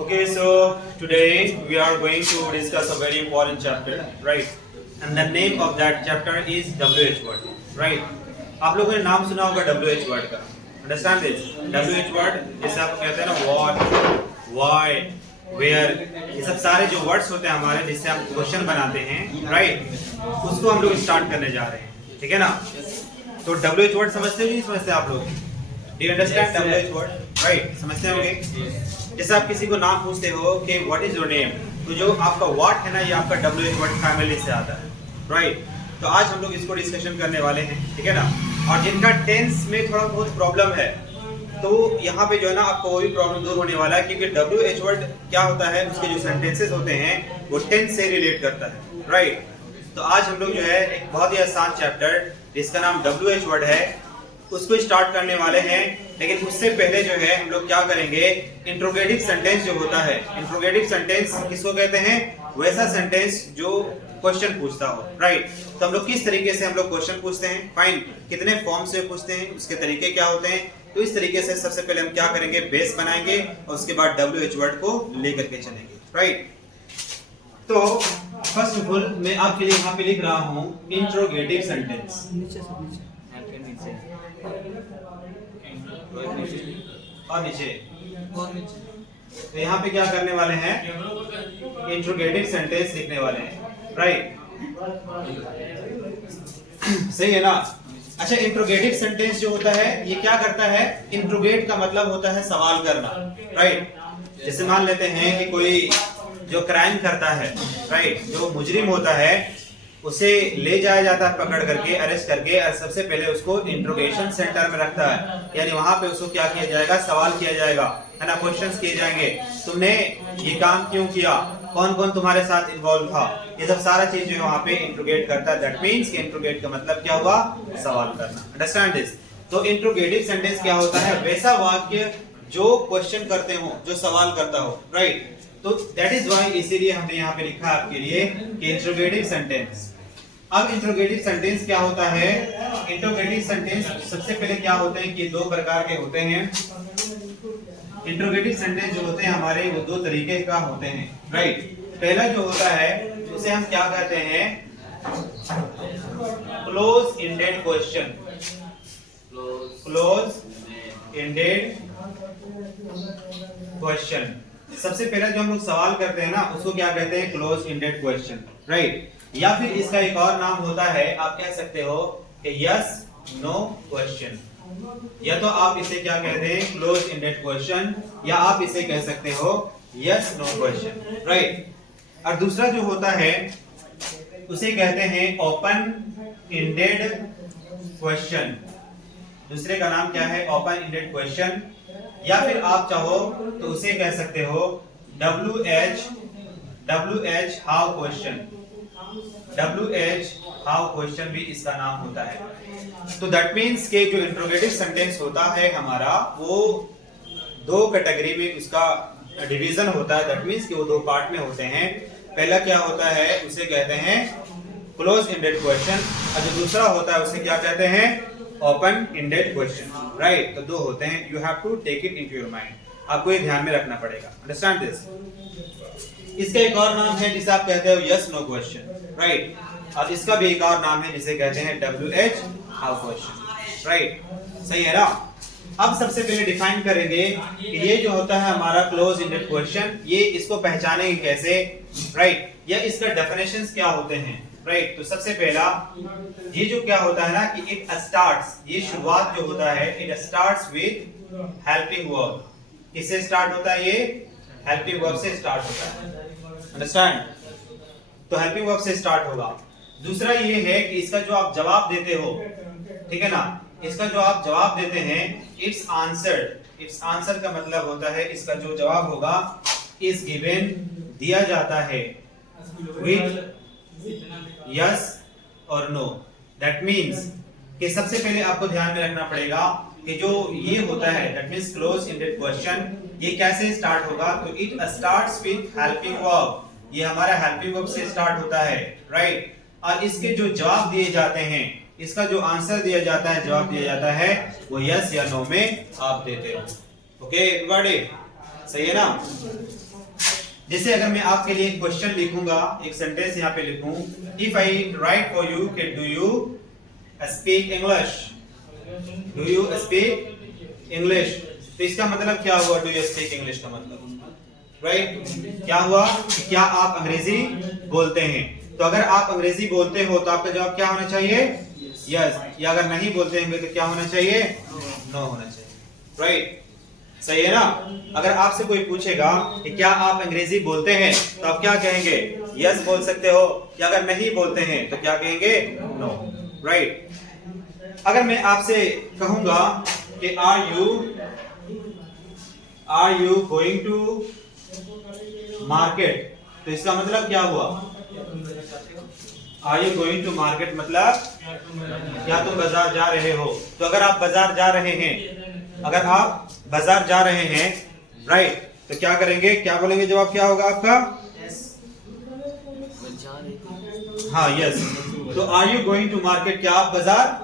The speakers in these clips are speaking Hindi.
Okay, so today we are going to discuss a very important chapter, right? And the name of that chapter is WH word, right? आप लोगों ने नाम सुना होगा WH word का. Understand this? WH word जैसे आप कहते हैं ना what, why, where, ये सब सारे जो वर्ड्स होते हैं हमारे जिससे हम क्वेश्चन बनाते हैं, right? उसको हम लोग स्टार्ट करने जा रहे हैं, ठीक है ना? तो WH word समझते हो नहीं समझते आप लोग? Do you understand WH word? Right? समझते होंगे? जैसे आप किसी को नाम पूछते हो कि व्हाट इज योर नेम, तो जो आपका व्हाट है ना ये आपका WH वर्ड फैमिली से आता है, राइट? तो आज हम लोग इसको डिस्कशन करने वाले हैं, ठीक है ना? और जिनका टेंस में थोड़ा बहुत प्रॉब्लम है तो यहाँ पे जो है ना आपको वो भी प्रॉब्लम दूर होने वाला है, क्योंकि WH वर्ड क्या होता है, उसके जो सेंटेंसेस होते हैं वो टेंस से रिलेट करता है, राइट? तो आज हम लोग जो है एक बहुत ही आसान चैप्टर जिसका नाम WH वर्ड है उसको स्टार्ट करने वाले हैं। लेकिन उससे पहले जो है हम लोग क्या करेंगे, इंट्रोगेटिव सेंटेंस जो होता है, इंट्रोगेटिव सेंटेंस किसको कहते हैं, वैसा सेंटेंस जो क्वेश्चन पूछता हो, राइट? तो हम लोग किस तरीके से हम लोग क्वेश्चन पूछते हैं, फाइन, कितने फॉर्म से पूछते हैं, उसके तरीके क्या होते हैं। तो इस तरीके से सबसे पहले हम क्या करेंगे, बेस बनाएंगे और उसके बाद WH वर्ड को लेकर के चलेंगे, राइट? तो फर्स्ट ऑफ ऑल मैं आपके लिए यहाँ पे लिख रहा हूँ इंट्रोगेटिव सेंटेंस, और नीचे तो यहाँ पे क्या करने वाले हैं, इंट्रोगेटिव सेंटेंस लिखने वाले हैं, राइट? सही है ना? अच्छा, इंट्रोगेटिव सेंटेंस जो होता है ये क्या करता है, इंट्रोगेट का मतलब होता है सवाल करना, राइट? जैसे मान लेते हैं कि कोई जो क्राइम करता है, राइट, जो मुजरिम होता है उसे ले जाया जाता है पकड़ करके, अरेस्ट करके, और सबसे पहले उसको इंट्रोगेशन सेंटर में रखता है, यानी वहां पे उसको क्या किया जाएगा, सवाल किया जाएगा, है ना? क्वेश्चंस किए जाएंगे, तुमने ये काम क्यों किया, कौन कौन तुम्हारे साथ इन्वॉल्व था, ये सब सारा चीज जो है वहां पे इंट्रोगेट करता है। दैट मींस कि इंट्रोगेट का मतलब क्या हुआ, सवाल करना। Understand this? तो इंट्रोगेटिव सेंटेंस क्या होता है, वैसा वाक्य जो क्वेश्चन करते हो, जो सवाल करता हो, राइट? तो दैट इज व्हाई, इसीलिए हमने यहाँ पे लिखा आपके लिए कि इंट्रोगेटिव सेंटेंस। अब इंट्रोगेटिव सेंटेंस क्या होता है, इंट्रोगेटिव सेंटेंस सबसे पहले क्या होते हैं कि दो प्रकार के होते हैं। इंट्रोगेटिव सेंटेंस जो होते हैं हमारे वो दो तरीके का होते हैं, राइट? पहला जो होता है उसे हम क्या कहते हैं, close ended question, close ended question. सबसे पहले जो हम लोग सवाल करते हैं ना उसको क्या कहते हैं, क्लोज एंडेड क्वेश्चन, राइट? या फिर इसका एक और नाम होता है, आप कह सकते हो कि यस नो क्वेश्चन, या तो आप इसे क्या कहते हैं, क्लोज एंडेड क्वेश्चन, या आप इसे कह सकते हो यस नो क्वेश्चन, राइट? और दूसरा जो होता है उसे कहते हैं ओपन एंडेड क्वेश्चन। दूसरे का नाम क्या है, ओपन एंडेड क्वेश्चन, या फिर आप चाहो तो उसे कह सकते हो WH how question, WH how question भी इसका नाम होता है। तो दैट मींस के जो इंट्रोगेटिव सेंटेंस होता है हमारा वो दो कैटेगरी में उसका डिवीजन होता है। दैट मींस कि वो दो पार्ट में होते हैं। पहला क्या होता है, उसे कहते हैं क्लोज एंडेड क्वेश्चन, और जो दूसरा होता है उसे क्या कहते हैं, ओपन एंडेड क्वेश्चन, राइट? तो दो होते हैं, you have to take it into your mind, आपको ये ध्यान में रखना पड़ेगा। Understand this? इसका एक और नाम है जिसे आप कहते हो यस नो क्वेश्चन, राइट? और इसका भी एक और नाम है जिसे कहते हैं WH हाउ क्वेश्चन, राइट? सही है ना? अब सबसे पहले डिफाइन करेंगे कि ये जो होता है हमारा क्लोज एंडेड क्वेश्चन, ये इसको पहचानेंगे कैसे, राइट? या इसका डेफिनेशंस क्या होते हैं, राइट? तो सबसे पहला ये जो क्या होता है ना कि इट स्टार्ट्स, ये शुरुआत जो होता है, it starts with helping verb. किससे स्टार्ट होता है, ये हेल्पिंग वर्ब से स्टार्ट होता है। अंडरस्टैंड? तो हेल्पिंग वर्ब से स्टार्ट होगा। दूसरा ये है कि इसका जो आप जवाब देते हो, ठीक है ना, इसका जो आप जवाब देते हैं, इट्स आंसर्ड। इट्स आंसर का मतलब होता है इसका जो जवाब होगा इज गिवन, दिया जाता है विद यस और नो। दैट मींस कि सबसे पहले आपको ध्यान में रखना पड़ेगा कि जो ये होता है that means close ended question, ये कैसे स्टार्ट होगा, तो it starts with helping verb. ये हमारा हेल्पिंग वर्ब से स्टार्ट होता है, राइट? और इसके जो जवाब दिए जाते हैं, इसका जो आंसर दिया जाता है, जवाब दिया जाता है, वो यस या नो में आप देते हो। ओके एवरीबॉडी, सही है ना? जैसे अगर मैं आपके लिए एक क्वेश्चन लिखूंगा, एक सेंटेंस यहाँ पे लिखूं, if I write for you कि do you speak English, do you speak English, तो इसका मतलब क्या हुआ? डू यू स्पीक इंग्लिश का मतलब, राइट? क्या हुआ कि क्या आप अंग्रेजी बोलते हैं? तो अगर आप अंग्रेजी बोलते हो तो आपका जवाब क्या होना चाहिए? यस। या अगर नहीं बोलते हैं तो क्या होना चाहिए? नो होना चाहिए, राइट? सही है ना? अगर आपसे कोई पूछेगा कि क्या आप अंग्रेजी बोलते हैं, तो आप क्या कहेंगे? यस बोल सकते हो। या अगर नहीं बोलते हैं तो क्या कहेंगे? No, right? अगर मैं आपसे कहूंगा कि are you going to market, तो इसका मतलब क्या हुआ? Are you going to market मतलब क्या तुम बाजार जा रहे हो? तो अगर आप बाजार जा रहे हैं, अगर आप बाजार जा रहे हैं, राइट, तो क्या करेंगे? क्या बोलेंगे? जवाब क्या होगा आपका? हाँ, यस। तो are you going to market, क्या आप बाजार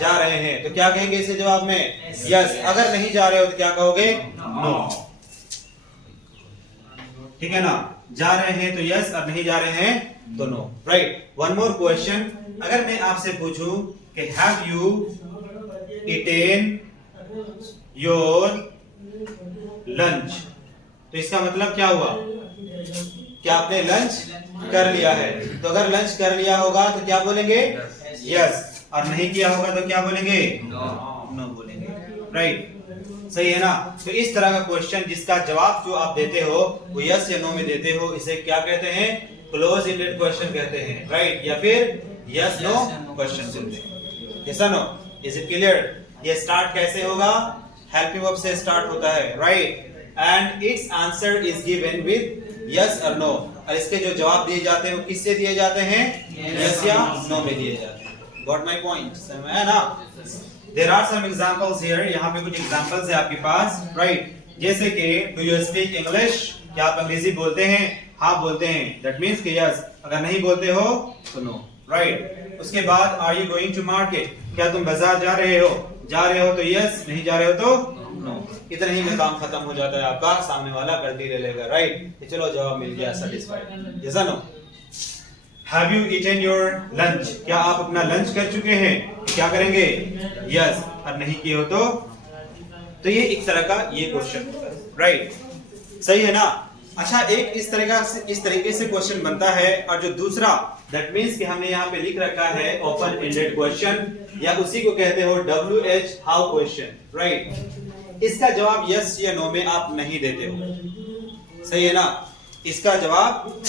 जा रहे हैं? तो क्या कहेंगे इसे जवाब में? यस। अगर नहीं जा रहे हो तो क्या कहोगे? नो। ठीक है ना? जा रहे हैं तो यस, और नहीं जा रहे हैं तो no, right? One more question, अगर मैं आपसे पूछूं कि have you eaten your lunch, तो इसका मतलब क्या हुआ? क्या आपने लंच कर लिया है? तो अगर लंच कर लिया होगा तो क्या बोलेंगे? यस। और नहीं किया होगा तो क्या बोलेंगे? नो बोलेंगे, राइट? सही है ना? तो इस तरह का क्वेश्चन जिसका जवाब जो आप देते हो वो यस या नो में देते हो, इसे क्या कहते हैं? क्लोज एंडेड क्वेश्चन कहते हैं, राइट? या फिर यस नो क्वेश्चन बोलते हैं। Yes no? Is it clear? ये स्टार्ट कैसे होगा? हेल्पिंग वर्ब से स्टार्ट होता है, right? And it's answer is given with yes और नो, और इसके जो जवाब दिए जाते हैं वो किससे दिए जाते हैं? यस या नो में दिए जाते हैं। Got my point? समझ है ना? There are some examples here. यहाँ पे कुछ examples है आपके पास, right? जैसे कि do you speak English? क्या आप अंग्रेजी बोलते हैं? हाँ बोलते हैं। That means कि yes. अगर नहीं बोलते हो तो no, right? उसके बाद are you going to market? क्या तुम बाजार जा रहे हो? जा रहे हो तो yes, नहीं जा रहे हो तो no. इतना ही में काम खत्म हो जाता है आपका, सामने वाला गलती ले लेगा, right? चलो जवाब मिल गया, satisfied. Yes or no? Have you eaten your lunch? क्या आप अपना लंच कर चुके हैं? क्या करेंगे? यस। और नहीं किए हो तो ये एक तरह का ये क्वेश्चन, राइट? सही है ना? अच्छा, एक इस तरीके से क्वेश्चन बनता है, और जो दूसरा दैट मींस कि हमने यहाँ पे लिख रखा है ओपन एंडेड क्वेश्चन, या उसी को कहते हो WH हाउ क्वेश्चन, राइट? इसका जवाब यस या नो में आप नहीं देते हो, सही है ना? इसका जवाब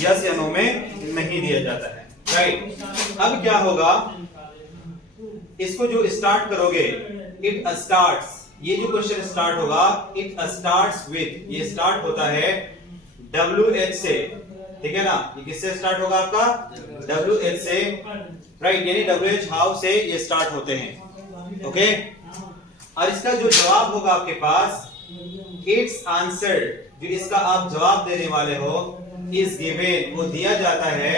यस या नो में नहीं दिया जाता है, राइट? अब क्या होगा? इसको जो स्टार्ट करोगे, इट स्टार्ट्स, ये जो क्वेश्चन स्टार्ट होगा, इट स्टार्ट्स विद, ये स्टार्ट होता है WH से, ठीक है ना? ये किससे स्टार्ट होगा आपका? WH से, राइट? यानी WH हाउ से ये स्टार्ट होते हैं, ओके? और इसका जो जवाब होगा आपके पास, इट्स आंसर, जो इसका आप जवाब देने वाले हो, इज गिवन, वो दिया जाता है।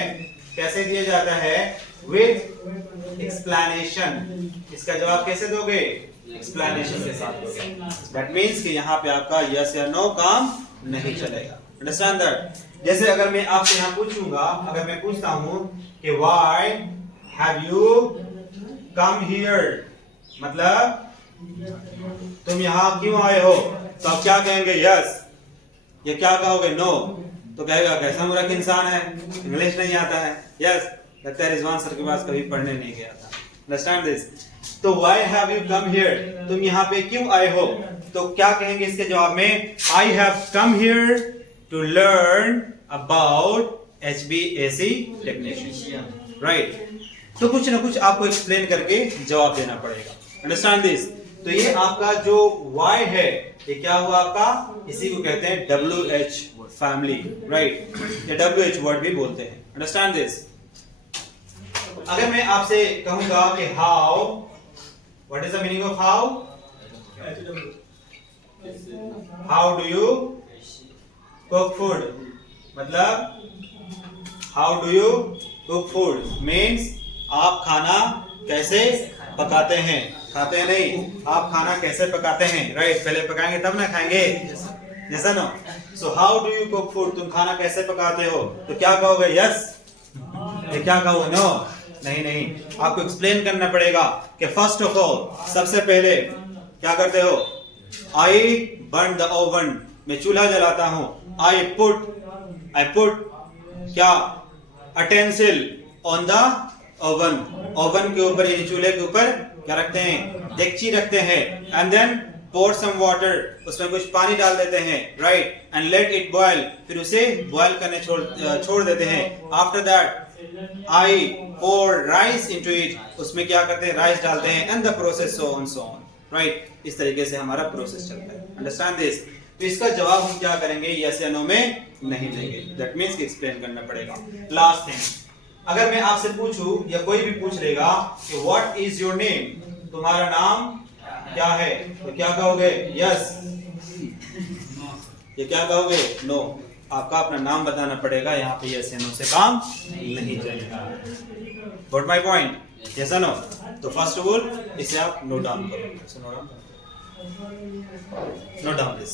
कैसे दिया जाता है? With explanation. इसका जवाब कैसे दोगे? एक्सप्लेनेशन के साथ दोगे। दैट मींस कि यहाँ पे आपका यस या नो काम नहीं चलेगा। Understand that? जैसे अगर मैं आपसे यहाँ पूछूंगा, अगर मैं पूछता हूँ कि why have you come here, मतलब तुम यहाँ क्यों आए हो, तो आप क्या कहेंगे? यस। ये क्या कहोगे? नो। तो कहेगा कैसा मूर्ख इंसान है, इंग्लिश नहीं आता है। यस, लगता है रिजवान सर के पास कभी पढ़ने नहीं गया था। Understand this? तो why have you come here, तुम यहाँ पे क्यों आए हो, तो क्या कहेंगे इसके जवाब में? I have come here to learn about HVAC technician, right? तो कुछ ना कुछ आपको एक्सप्लेन करके जवाब देना पड़ेगा। Understand this? तो ये आपका जो वाई है, ये क्या हुआ आपका? इसी को कहते हैं WH फैमिली, राइट? ये WH वर्ड भी बोलते हैं। Understand this? अगर मैं आपसे कहूंगा कि how, what is the meaning of how? How do you cook food, मतलब how do you cook food means आप खाना कैसे पकाते हैं, खाते हैं नहीं, आप खाना कैसे पकाते हैं, राइट? पहले पकाएंगे तब ना खाएंगे। जैसा no. So how do you cook food? तुम खाना कैसे पकाते हो? तो क्या कहोगे? Yes. ये क्या कहोगे? No. नहीं, आपको एक्सप्लेन करना पड़ेगा कि फर्स्ट ऑफ ऑल सबसे पहले क्या करते हो? I burn the oven. मैं चूल्हा जलाता हूँ. I put क्या? Utensil on the oven. Oven के ऊपर, यानी चूल्हे के ऊपर क्या रखते हैं? डेगची रखते हैं. And then pour some water, उसमें कुछ पानी डाल देते हैं, right? And let it boil. फिर उसे बॉयल करने छोड़ देते हैं. After that I pour rice into it. उसमें क्या करते हैं? राइस डालते हैं. And the process so on, right? इस तरीके से हमारा प्रोसेस चलता है. Understand this? तो इसका जवाब हम क्या करेंगे? yes या no में नहीं देंगे. That means कि एक्सप्लेन करना पड़ेगा. Last thing, अगर मैं आपसे पूछूं या कोई भी पूछ लेगा कि what is your name? तुम्हारा नाम क्या है? तो क्या कहोगे? yes. ये क्या कहोगे? no. आपका अपना नाम बताना पड़ेगा. यहाँ पे yes या no से काम नहीं चलेगा. Got my point? yes or no? तो फर्स्ट ऑफ ऑल इसे आप नोट डाउन करो. Note down this.